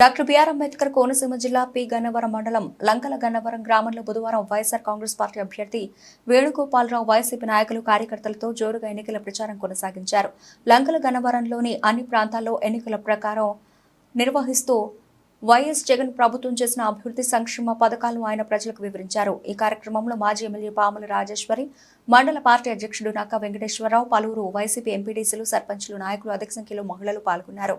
Doctor BR Ambedkar Konaseema జిల్లా P Gannavaram మండలం లంకల గన్నవరం గ్రామంలో బుధవారం వైఎస్ఆర్ కాంగ్రెస్ పార్టీ అభ్యర్థి వేణుగోపాలరావు వైసీపీ నాయకులు కార్యకర్తలతో జోరుగా ఎన్నికల ప్రచారం కొనసాగించారు. లంకల గన్నవరంలోని అన్ని ప్రాంతాల్లో ఎన్నికల ప్రకారం నిర్వహిస్తూ వైఎస్ జగన్ ప్రభుత్వం చేసిన అభివృద్ధి సంక్షేమ పథకాలను ఆయన ప్రజలకు వివరించారు. ఈ కార్యక్రమంలో మాజీ ఎమ్మెల్యే పాముల రాజేశ్వరి మండల పార్టీ అధ్యక్షుడు నక్క వెంకటేశ్వరరావు పలువురు వైసీపీ ఎంపీడీసీలు సర్పంచులు నాయకులు అధిక సంఖ్యలో మహిళలు పాల్గొన్నారు.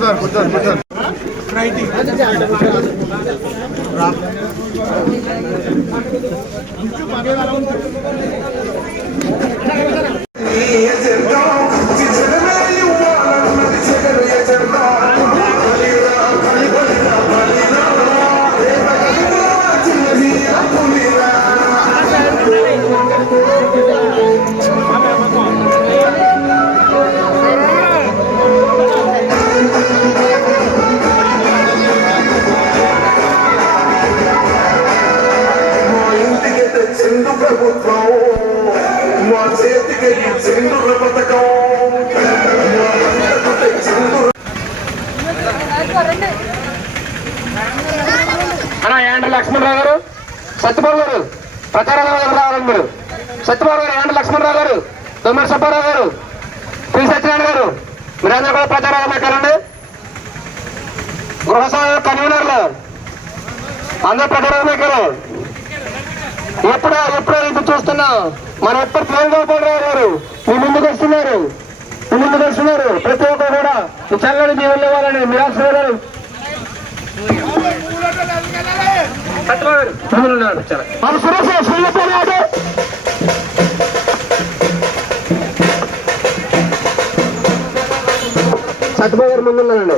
సార్ కూర్చోండి కూర్చోండి మా మా చేతికి పథకం అన్న లక్ష్మణరావు గారు? సత్యబాబు గారు ప్రచారం రావాలండి మీరు. సత్యబాబు గారు యాండ్ర లక్ష్మణరావు గారు? తొమ్మిది సుబ్బారావు గారు. పి. సత్యనారాయణ గారు మీరందరూ కూడా ప్రచారం పెట్టారండి గృహ సభ కన్వీనర్లు అందరూ ప్రచారం పెట్టారు ఎప్పుడు ఎప్పుడు ఇది చూస్తున్నాం? మనం ఎప్పుడు ప్రేమ గోపాలరావు గారు మీ ముందుకు వస్తున్నారు. మీ ముందుకు వస్తున్నారు. ప్రతి ఒక్కరు కూడా ఈ చల్లని జీవనంలో వాళ్ళని మీరు ఆశీర్వాదాలు మన సురేష్ సత్యబాబు గారు ముందున్నారండి.